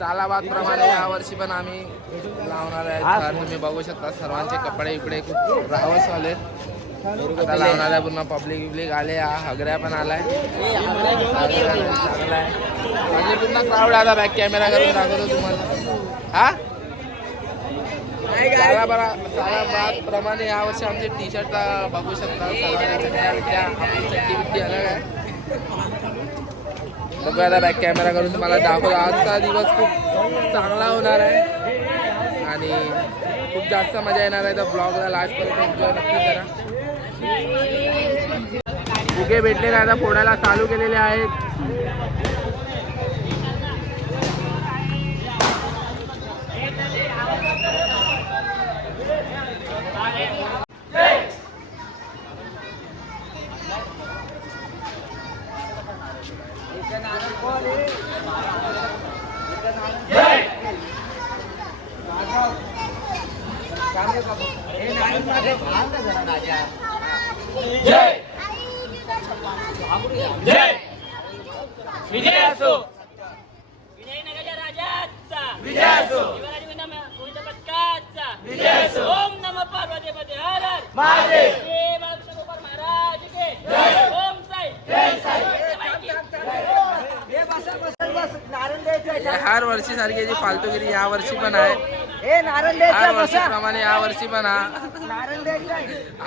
सालाबाद प्रमाणे या वर्षी पण आम्ही लावणार तर तुम्ही बघू शकता सर्वांचे कपडे इकडे खूप रावस आले आता लावणार आहे पूर्ण पब्लिक बिब्लिक आले हा हगऱ्या पण आलाय चांगला आहे म्हणजे पूर्ण क्राऊड आता बॅक कॅमेरा करून दाखवतो तुम्हाला हा सालाबाद प्रमाणे यावर्षी आमचे टी शर्ट बघू शकता चड्डी बिड्डी अलग आहे बघूया आता बॅक कॅमेरा करून तुम्हाला दाखवतो. आजचा दिवस खूप चांगला होणार आहे. आणि खूप जास्त मजा येणार आहे. तर ब्लॉगला लास्टपर्यंत एन्जॉय नक्की करा. फुगे भेटलेले आता फोडायला चालू केलेले आहेत. हर वर्षी सारखी जी फालतूगिरी या वर्षी पण आहे. हर वर्षीप्रमाणे या वर्षी पण हा.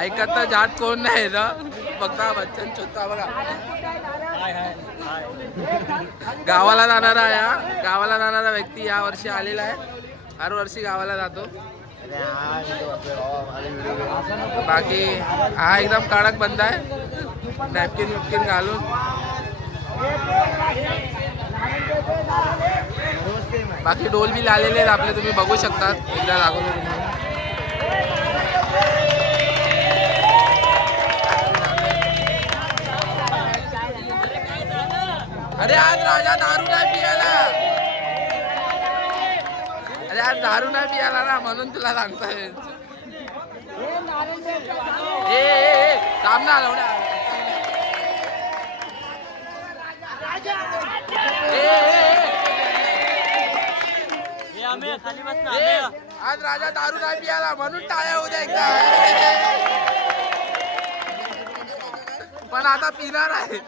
ऐकत तर जात कोण नाही ना. बघता बच्चन चोथा बघा. गावाला जाणारा या. गावाला जाणारा व्यक्ती या वर्षी आलेला आहे. हर वर्षी गावाला जातो. बाकी हा एकदम कडक बंद आहे. नॅपकिन विपकिन घालून. बाकी डोल बिल आलेले आहेत आपले तुम्ही बघू शकतात. एकदा दाखवतो तुम्हाला अरे आज राजा दारू नाही पियाला. अरे आज दारू नाही पियाला ना म्हणून तुला सांगतोय. ए ना लवड्या. ए, आज राजा दारू नाही पियाला म्हणून टाळ्या उद्या एकदा. पण आता पिणार आहे.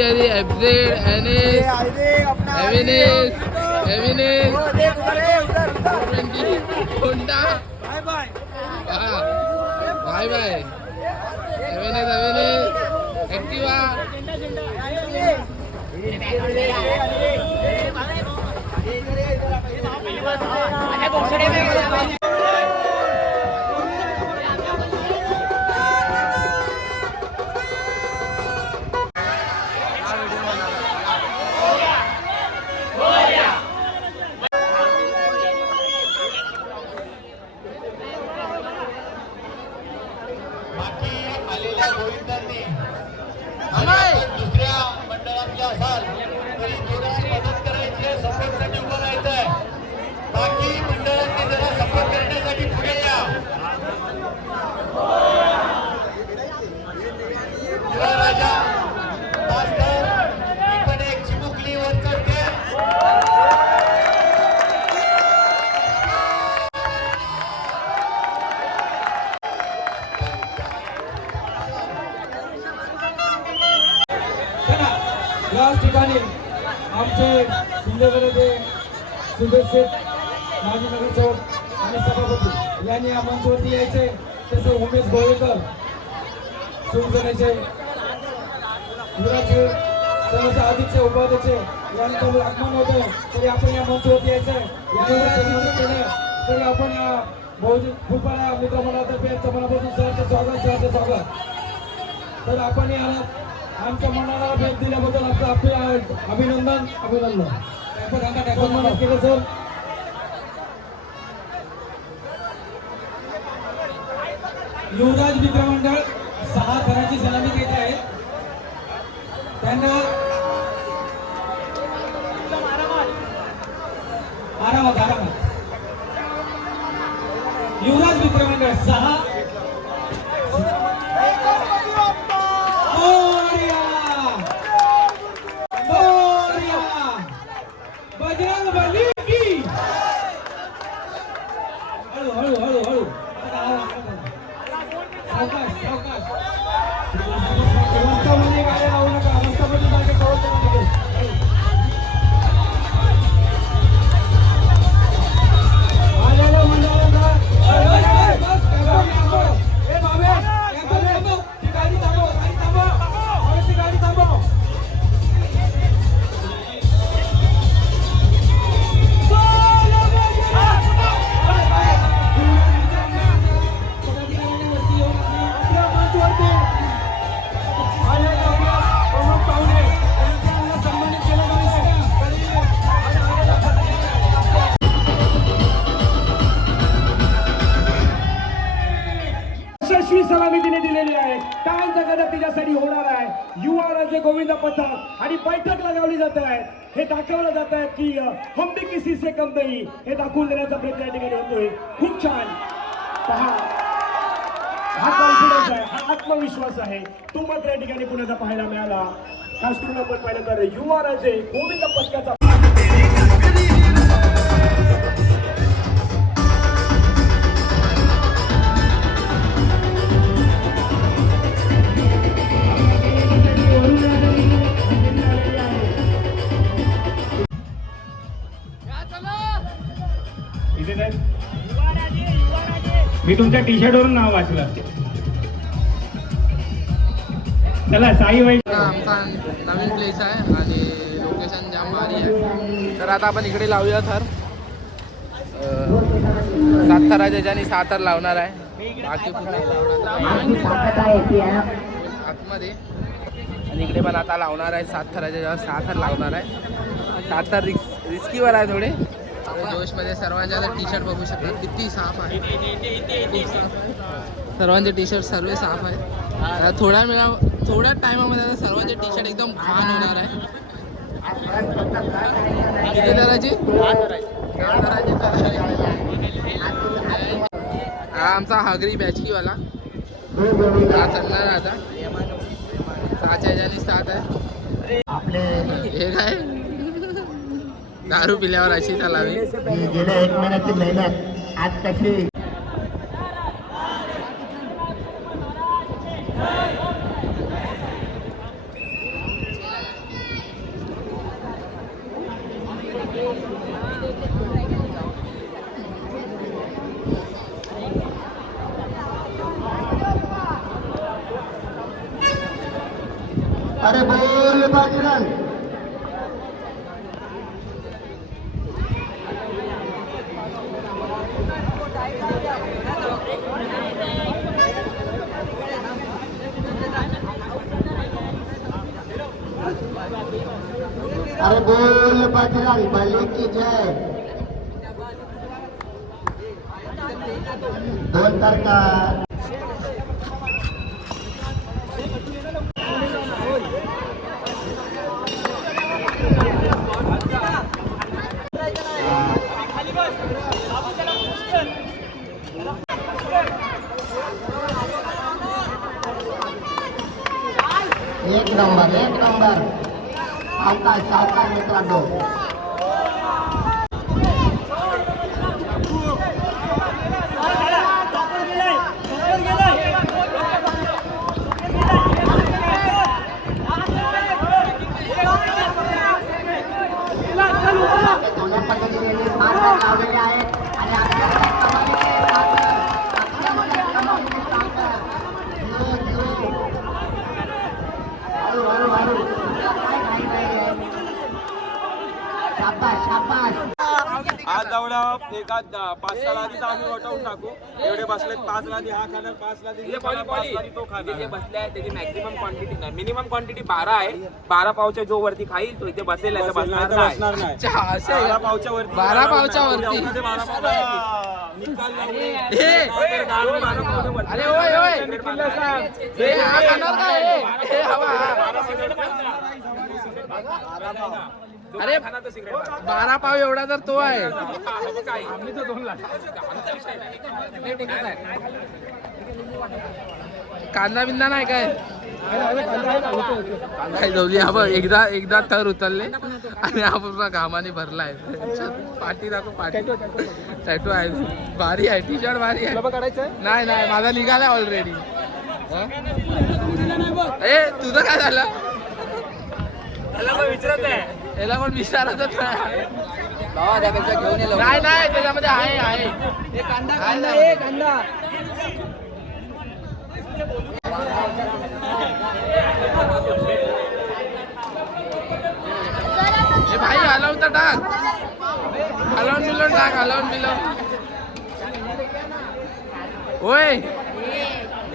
कोणती आहे FZ NS Avenis Avenis Honda bye बाय बाय बाय एव्हिनेस एव्हिनेस ॲक्टिवा बाकी या मंचवरती यायचे तसे उमेश गोळेकर शिवसेनेचे युवराजचे सर्वचे अध्यक्ष उपाध्यक्ष यांचं आगमन होतं तरी आपण या मंचवरती यायचं केलं तरी आपण या बहुजन फुलपाडा मित्रमंडळातर्फे यांचं मनापासून सहर्ष स्वागत सहर्ष स्वागत. तर आपण या आमच्या मनाला भेट दिल्याबद्दल आपलं आपले अभिनंदन अभिनंदन. सन्मानित केलं सर. युवराज मित्रमंडळ सहा थराची सलामी घेत आहेत. त्यांना आरामात आरामात युवराज मित्रमंडळ सहा पथक आणि बैठक लगावली जात आहे हे दाखवलं जात आहे की हम भी किसी से कम नाही हे दाखवून देण्याचा प्रयत्न या ठिकाणी होतोय. खूप छान. पहा. हा कॉन्फिडन्स आहे हा आत्मविश्वास आहे. तो मात्र या ठिकाणी पुण्याचा पाहायला मिळाला. खास करून आपण पाहिलं तर युवा राजे गोविंद पथकाचा तुमच्या टी शर्टवरून नाव वाचलं. चला साई वाईट आमचा नवीन प्लेस आहे आणि लोकेशन जाम भारी आहे. तर आता आपण इकडे लावूया थर. सात थराच्या ज्याने सहा थर लावणार आहे. बाकी आतमध्ये. आणि इकडे पण आता लावणार आहे सात थराच्या जेव्हा सहा थर लावणार आहे. सात थर रिक्स रिस्कीवर आहे थोडे. आता जोशमध्ये सर्वांच्या टी शर्ट बघू शकता. किती साफ आहे. सर्वांचे टी शर्ट सर्व साफ आहे थोड्या वेळा थोड्या टायमामध्ये सर्वांचे टी शर्ट एकदम घाण होणार आहे. किती दराची? हा आमचा हागरी बॅचकीवाला. हा चालणार आता. सहाच्या ह्याच्यानी सात आहे. हे काय? दारू पिल्यावर अशी चालावी गेल्या एक महिन्याची मेहनत. आज कशी? अरे बोल बाजीराव. नंबर एक नंबर. सावकाश सावकाश मित्रांनो दोन्ही पद्धतीने हे सात हात लावलेले आहेत आणि आपल्याकडे कमालीचे सात हात. आपल्याकडे कमालीचे सात हात. यो, यो. हळू हळू हळू काय घाई नाही आहे. शाबास शाबास आज जाऊला एका द- पाच सहा लादीचा आम्ही वटवून टाकू. एवढे बसलेत पाच लादी हा खाणार पाच लादी खाणार, तो जे खाणार बसले आहे त्याची मॅक्झिमम क्वांटिटी नाही. मिनिमम क्वांटिटी बारा आहे. बारा पावच्या जो वरती खाईल तो इथे बसेल बसेल, बसणार नाही. बारा? पावच्या वरती बारा पावच्या. वरती. जेवणाचे बारा पावच्या निकाल अरे. बारा पाव एवढा तर तो आहे? कांदा बिंदा नाही काय? कांदा बघ एकदा एकदा थर उचलले. आणि पूर्ण घामाने भरलाय. पाठी दाखव पाठी टॅटू आहे. भारी आहे टी शर्ट भारी आहे. नाही नाही माझा निघालाय ऑलरेडी ए तुझं काय झालं? त्याला पण विचारतच नाही नाही नाही त्याच्यामध्ये आहे आहे. त्यामध्ये. ए भाई हलवून तर टाक. हलवून बिलवून टाक हलवून बिलवून. ओए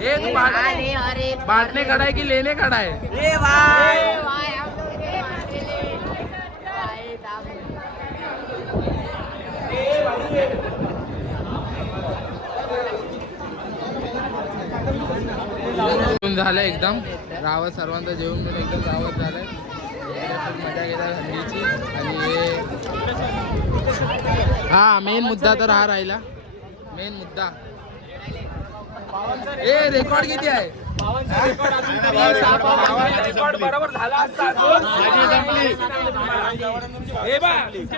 ए तू बाट बांटने खड़ा है कि लेने खड़ा है जेवण झालं एकदम. गावात सर्वांचं जेवण बिवून एकदम गावात झालं खूप मजा घेतात थंडीची आणि हा मेन मुद्दा तर हा राहिला. मेन मुद्दा. ए रेकॉर्ड किती आहे? बरोबर झाला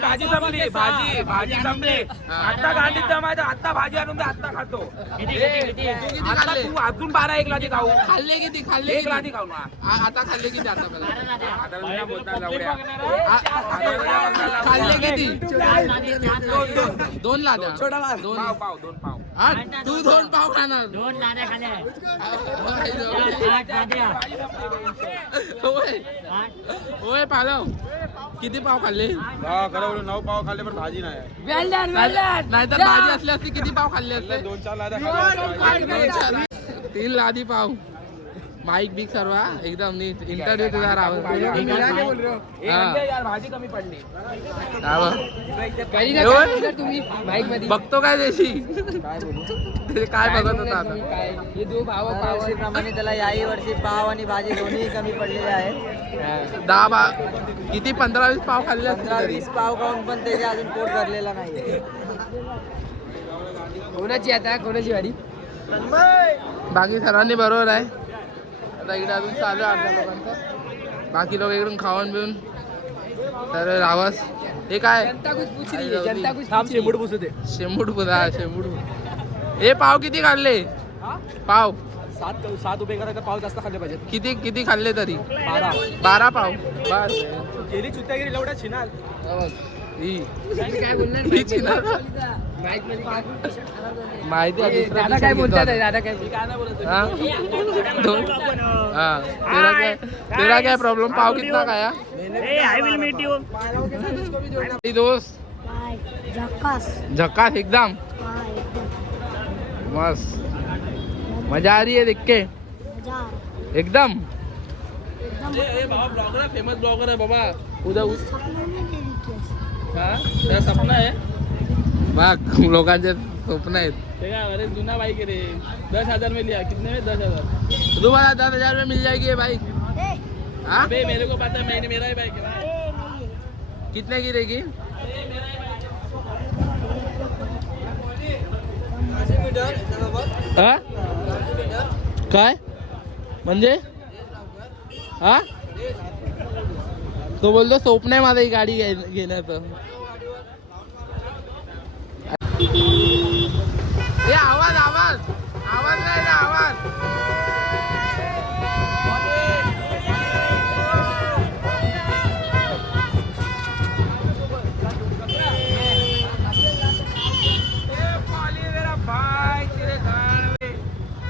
भाजी संपली. भाजी भाजी संपली. आता गांडीत जमायचं. आता भाजी आणून आता खातो. आता तू अजून बारा एक लादी खाऊ. खाल्ले किती? खाल्ले एक? लादी खाऊ ना. आता खाल्ले किती आता खाल्ले किती? दोन लाद्या. दोन. पाव पाव दोन पाव. तू दोन पाव खाणार. दोन लाद्या खाल्या होय, आठ. लाद्या होय होय पालव. किती पाव खाल्ले? हा खरं नऊ पाव खाल्ले पण भाजी नाही. नाहीतर भाजी असली असती किती पाव खाल्ले असते? दोन चार लाद्या खाल्ल्या तीन लादी पाव. माईक बिक सर्व? एकदम नीट. इंटरव्ह्यू तुझा राहुल बघतो काय देशी काय बघत होता हे भाव त्याला याही वर्षी पाव आणि भाजी दोन्ही कमी पडलेले आहेत. दहा बा किती? पंधरा वीस पाव खाल्ले पंधरा. वीस पाव खाऊन पण त्याचे अजून पोट भरलेला नाही. कोणाची आता? कोणाची गाडी बाकी सर्वांनी बरोबर आहे. आता इकडे अजून चालू आहे अर्ध्या लोकांचं बाकी लोक इकडून खाऊन पिऊन तर रावस हे काय? जनता कुछ पूछ रही है जनता कुछ थांब शेंबूड पुसू दे. शेंबूड पुदा शेंबूड हे पाव किती खाल्ले? पाव. सात सात उभे करायचं पाव जास्त खाल्ले पाहिजेत. किती किती खाल्ले तरी? बारा. बारा पाव. बस. गेली चुत्यागिरी लवड्या छिनाल ही। काय बोलणार ही चिनार. माईकमध्ये काय माहिती आहे दुसरा दादा काय t-shirt बोलतात घेतो दादा काय काय नाही बोलत हा? दोन हा. तेरा काय तेरा काय प्रॉब्लेम पाव कितना खाया? आय विल मीट यू ये दोस्त? झकास एकदम. मस्त. मजा आ रही है देख के? एकदम. ब्लॉगर है फेमस ब्लॉगर है बाबा। उद्या उस हा त्या सपना आहे बघ लोकांचे स्वप्न आहेत ते काय अरे जुना बाईक रे दस हज़ार में लिया। कितने में? दस हज़ार। तुम्हाला दस हज़ार में मिल जाएगी ये बाइक हाँ? अबे मेरे को पता है मैंने मेरा ही बाइक है कितने की रहेगी हा? काय? म्हणजे हा? तो बोलतो स्वप्न आहे माझं ही गाडी घेण्याचं. आवाज आवाज. आवाज नाही ना आवाज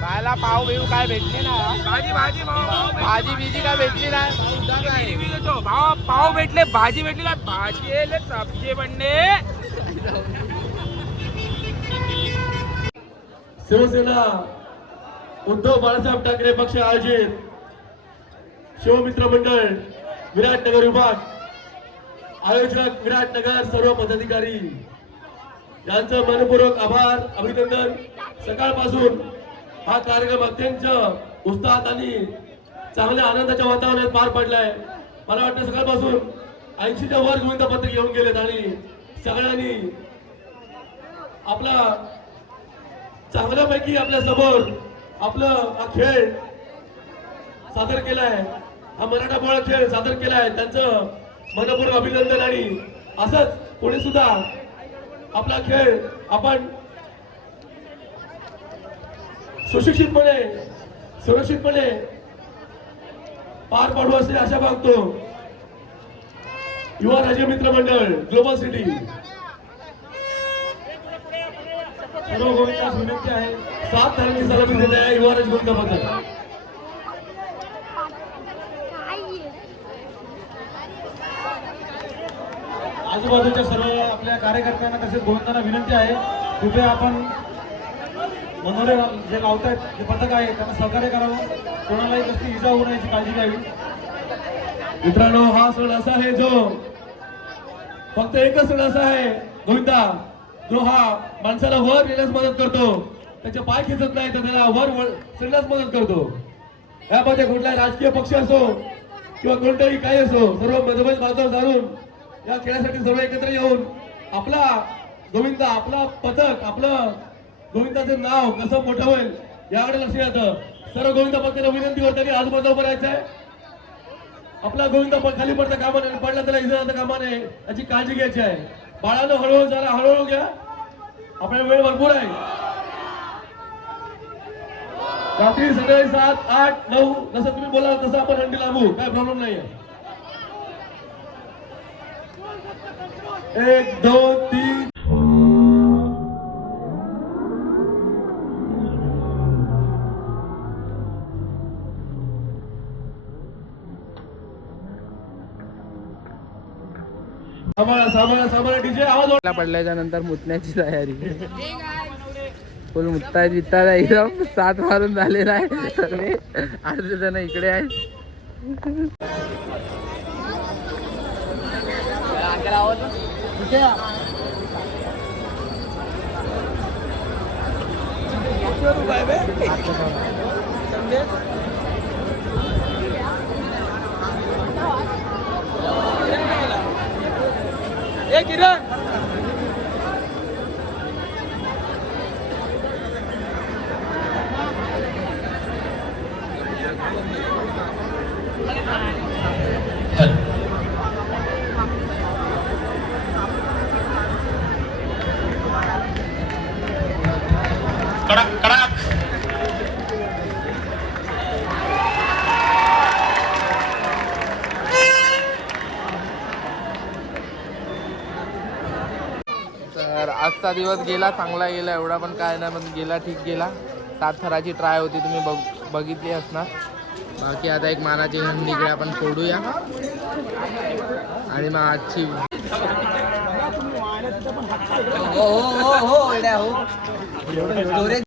बायला पाव बिव काय भेटले ना भाजी भाजी भाव भाजी बिजी काय भेटली नाही. भाव पाव भेटले भाजी भेटली काय भाजी येले सब्जी बनणे. शिवसेना उद्धव बाळासाहेब ठाकरे पक्ष आयोजित शिवमित्र मंडळ विराटनगर विभाग आयोजक विराटनगर सर्व पदाधिकारी यांचं मनपूर्वक आभार अभिनंदन. सकाळपासून हा कार्यक्रम अत्यंत उत्साहात आणि चांगल्या आनंदाच्या वातावरणात पार पडलाय. मला वाटतं सकाळपासून ऐंशीच्या वर गोविंदपत्र घेऊन गेलेत आणि सगळ्यांनी आपला चांगल्यापैकी आपल्यासमोर आपलं हा खेळ सादर केलाय. हा मराठा बोळा खेळ सादर केलाय. त्यांचं मनपूर्वक अभिनंदन आणि असंच कोणी सुद्धा आपला खेळ आपण सुशिक्षितपणे सुरक्षितपणे पार पाडू असे आशा मागतो. युवा राज्य मित्र मंडळ ग्लोबल सिटी सर्व गोविंदास विनंती आहे. सात तारखेची सलामी दिले आहे युवा राज्य मित्र आजूबाजूच्या सर्व आपल्या कार्यकर्त्यांना तसेच गोविंदांना विनंती आहे. कृपया आपण मनोरे जे लावतायत जे पथक आहे त्यांना सहकार्य करावं. कोणालाही कसली इजा होऊ नये काळजी घ्यावी. मित्रांनो हा सण असा आहे जो फक्त एकच सण असा आहे. गोविंदा जो हा माणसाला वर येण्यास मदत करतो. त्याचे पाय खेचत नाही तर त्याला वर चढण्यास मदत करतो. यामध्ये कुठलाही राजकीय पक्ष असो किंवा कोणताही काही असो सर्व मतभेद बाजूला जाणून या खेळासाठी सर्व एकत्र येऊन आपला गोविंदा आपला पथक आपलं गोविंदाचं नाव कसं मोठं होईल याकडे लक्ष येतं सर्व गोविंदा पक्षाला विनंती करतो की आजूबाजूला उभं राहायचं आहे आपला गोविंद खाली पडता कामा नये पडला त्याला इजा जाता कामा नये याची काळजी घ्यायची आहे. बाळानं हळूहळू जरा हळूहळू घ्या. आपल्या वेळ भरपूर आहे. रात्री सकाळी सात आठ नऊ जसं तुम्ही बोला तसं आपण हंडी लावू काय प्रॉब्लेम नाही एक दोन तीन पडल्याच्या नंतर मुतण्याची तयारी. फुल मुत्ताय बित्ताय आहे एकदम सात मारून झालेला आहे. सगळे अर्धे जण इकडे आहेत. किरण कडक कडक तर आजचा दिवस गेला चांगला गेला एवढा पण काय नाही पण गेला ठीक गेला. सात थराची ट्राय होती तुम्ही बघ बघितली असणार. बाकी आता एक मानाची घंटी इकडे आपण फोडूया आणि मग आजची हो हो हो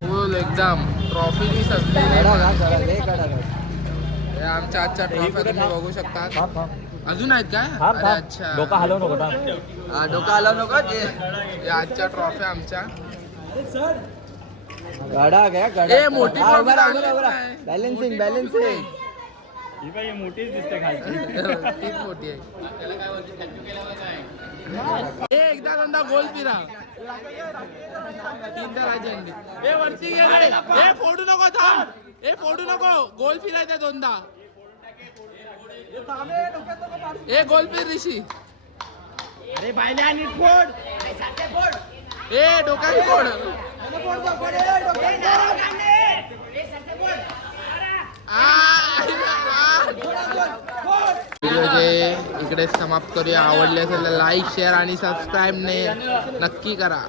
फुल एकदम. ट्रॉफी जी सजलेली आहे. ना, कडक कडक, कडक आहे. हे आमच्या आजच्या ट्रॉफ्या तुम्ही बघू शकता. अजून आहेत काय अच्छा. डोका हलवू नको ते हे आजच्या ट्रॉफ्या आमच्या. कडक आहे कडक ए, मोठी हा, उभा राहा, trophy उभा राहा, उभा राहा. आहे. बॅलन्सिंग बॅलन्सिंग तीच मोठी आहे. ए, एकदा दोनदा गोल फिरा. तीन तराची अंडी. ए वरती गे रे. ए फोडू नको थांब. ए फोडू नको. गोल फिरायचा दोनदा. ए गोल फिर ऋषी. अरे बायले आणि फोड. ए डोका फोड. व्हिडिओचे इकडे समाप्त करूया. आवडले असेल लाईक शेअर आणि सबस्क्राईब ने नक्की करा.